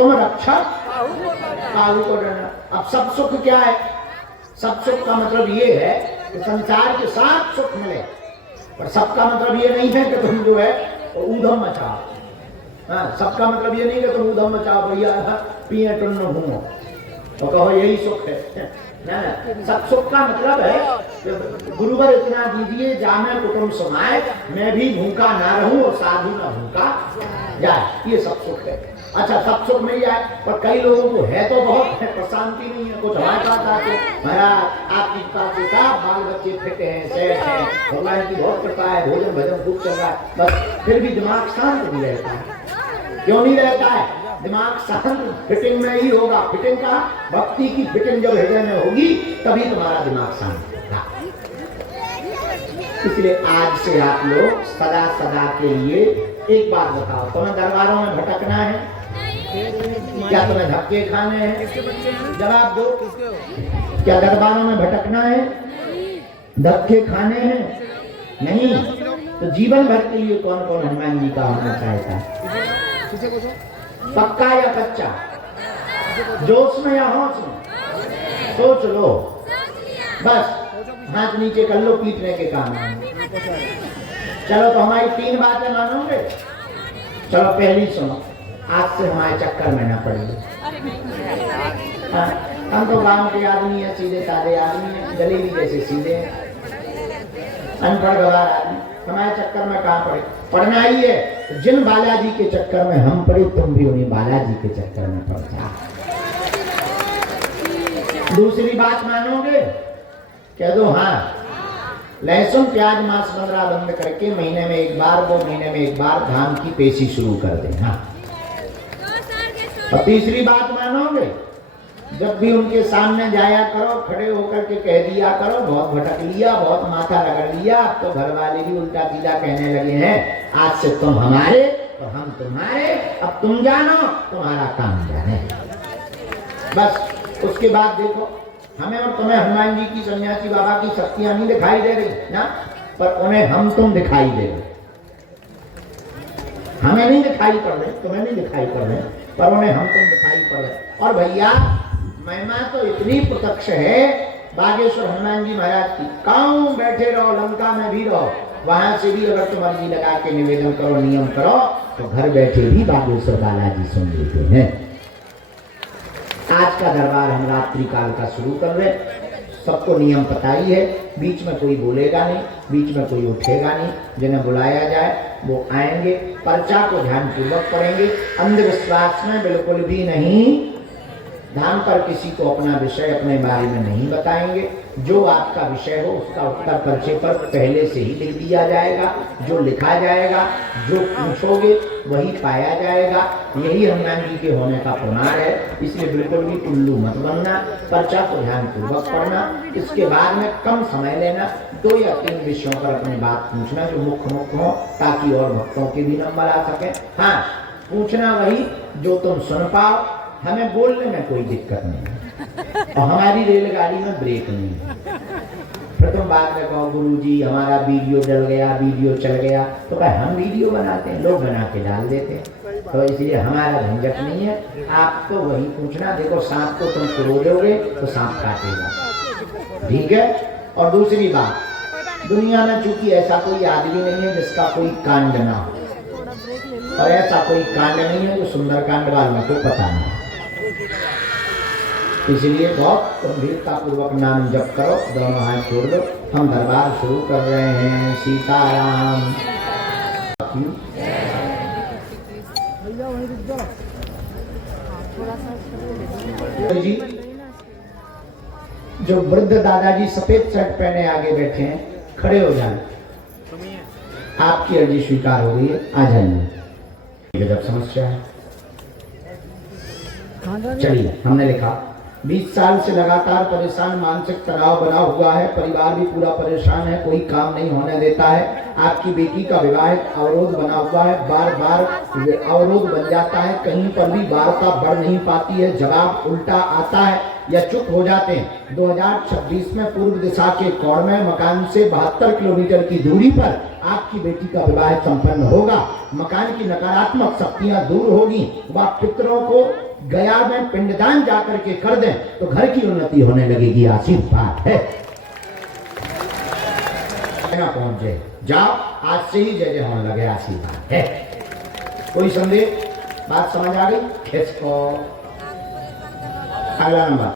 तुम रक्षक काहू को डरना। अब सब सुख क्या है? सब सुख का मतलब ये है कि संसार के साथ सुख मिले, पर सबका मतलब ये नहीं है कि तुम जो है ऊधम मचाओ। हाँ, सबका मतलब ये नहीं कि तुम ऊधम मचाओ, भैया पिए टुन्न घूमो तो कहो यही सुख है ना। सब सुख का मतलब है गुरुवर इतना दीजिए जामे कुटुंब समाए, मैं भी भूखा ना रहूं और साधु ना भूखा जाए, ये सब सुख है। अच्छा, सब सुख मिल जाए, पर कई लोगों को है तो बहुत है पर शांति नहीं है। कुछ हमारे पास आके महाराज आपकी पास से सब बाल बच्चे फिट हैं, सेठ हैं, भगवान की बहुत कृपा है, भोजन भजन खूब चल रहा है, बस फिर भी दिमाग शांत नहीं रहता है। क्यों नहीं रहता है? दिमाग शांत फिटिंग में ही होगा। फिटिंग का भक्ति की फिटिंग जब हृदय में होगी तभी तुम्हारा दिमाग शांत होगा। इसलिए आज से आप लोग सदा सदा के लिए एक बात बताओ, तुम्हें दरबारों में भटकना है क्या? तुम्हें धक्के खाने हैं? जवाब दो, क्या दरबारों में भटकना है? धक्के खाने हैं? नहीं। तो जीवन भर के लिए कौन कौन हनुमान जी का होना चाहता है? पक्का या कच्चा? जोश में या होश में? सोच लो, बस हाथ नीचे कर लो, पीटने के काम। चलो, तो हमारी 3 बातें मानोगे? चलो पहली सुनो, आज से हमारे चक्कर में ना पड़िए। हम तो गांव के आदमी है, सीधे साधे आदमी है, गले भी जैसे सीधे, अनपढ़ गवार आदमी, हमारे चक्कर में कहाँ पड़े? पढ़ना ही है तो जिन बालाजी के चक्कर में हम पड़े, तुम भी उन्हीं बालाजी के चक्कर में पड़ जाओ। दूसरी बात मानोगे? कह दो हाँ। लहसुन प्याज मांस मदिरा बंद करके महीने में एक बार, 2 महीने में एक बार धाम की पेशी शुरू कर दें। हाँ। और तीसरी बात मानोगे? जब भी उनके सामने जाया करो, खड़े होकर के कह दिया करो, बहुत भटक लिया, बहुत माथा रगड़ लिया, अब तो घर वाले भी उल्टा सीधा कहने लगे हैं, आज से तुम हमारे तो हम तुम्हारे, अब तुम जानो तुम्हारा काम जाने। बस उसके बाद देखो, हमें और तुम्हें हनुमान जी की, सन्यासी बाबा की शक्तियां नहीं दिखाई दे रही ना, पर उन्हें हम तुम दिखाई दे रहे। हमें नहीं दिखाई पड़ रहे, तुम्हें नहीं दिखाई पड़ रहे, पर उन्हें हम तुम दिखाई पड़ रहे। और भैया महिमा तो इतनी प्रत्यक्ष है बागेश्वर हनुमान जी महाराज की, गाँव बैठे रहो, लंका में भी रहो, वहां से भी अगर तुम अर्जी लगा के निवेदन करो, नियम करो, तो घर बैठे भी बागेश्वर बालाजी सुन लेते हैं। आज का दरबार हम रात्रि काल का शुरू कर रहे, सबको नियम पता ही है, बीच में कोई बोलेगा नहीं, बीच में कोई उठेगा नहीं, जिन्हें बुलाया जाए वो आएंगे, पर्चा को ध्यानपूर्वक पढ़ेंगे, अंधविश्वास में बिल्कुल भी नहीं, धाम पर किसी को अपना विषय अपने बारे में नहीं बताएंगे, जो आपका विषय हो उसका उत्तर पर्चे पर पहले से ही लिख दिया जाएगा, जो लिखा जाएगा, जो पूछोगे वही पाया जाएगा। यही हनुमान जी के होने का प्रमाण है। इसलिए बिल्कुल भी उल्लू मत बनना, पर्चा को ध्यानपूर्वक पढ़ना, इसके बाद में कम समय लेना, 2 या 3 विषयों पर अपनी बात पूछना जो मुख्य हो, ताकि और भक्तों के भी नंबर आ सके। हाँ, पूछना वही जो तुम सुन पाओ, हमें बोलने में कोई दिक्कत नहीं है, और हमारी रेलगाड़ी में ब्रेक नहीं है। फिर तुम बाद में कहो गुरुजी हमारा वीडियो जल गया, वीडियो चल गया, तो क्या हम वीडियो बनाते हैं? लोग बना के डाल देते हैं, तो इसलिए हमारा झंझट नहीं है। आपको वही पूछना, देखो सांप को तुम तोड़ोगे तो सांप काटेगा, ठीक है? और दूसरी बात, दुनिया में चूंकि ऐसा कोई आदमी नहीं है जिसका कोई कांड ना हो, और ऐसा कोई कांड नहीं है जो सुंदर कांड वालों को पता नहीं, इसलिए बहुत गंभीरता पूर्वक नाम जप करो, दोनों हाथ छोड़ दो। हम दरबार शुरू कर रहे हैं। सीताराम जी। जो वृद्ध दादाजी सफेद शर्ट पहने आगे बैठे हैं, खड़े हो जाएं। आपकी अर्जी स्वीकार हो गई है, आ जाइए। जब समस्या है, चलिए। हमने लिखा 20 साल से लगातार परेशान, मानसिक तनाव बना हुआ है, परिवार भी पूरा परेशान है, कोई काम नहीं होने देता है। आपकी बेटी का विवाहित अवरोध बना हुआ है, बार बार अवरोध बन जाता है, कहीं पर भी वार्ता बढ़ नहीं पाती है, जवाब उल्टा आता है या चुप हो जाते हैं। 2026 में पूर्व दिशा के कोण में मकान से 72 किलोमीटर की दूरी पर आपकी बेटी का विवाह संपन्न होगा। मकान की नकारात्मक शक्तियां दूर होगी, वह पितरों को गया में पिंडदान जाकर के कर दें तो घर की उन्नति होने लगेगी। आशीर्वाद है ना पहुंचे जाओ, आज से ही जय जय होने लगे। आशीर्वाद है। कोई संदेह, बात समझ आ गई? इसको अगला नंबर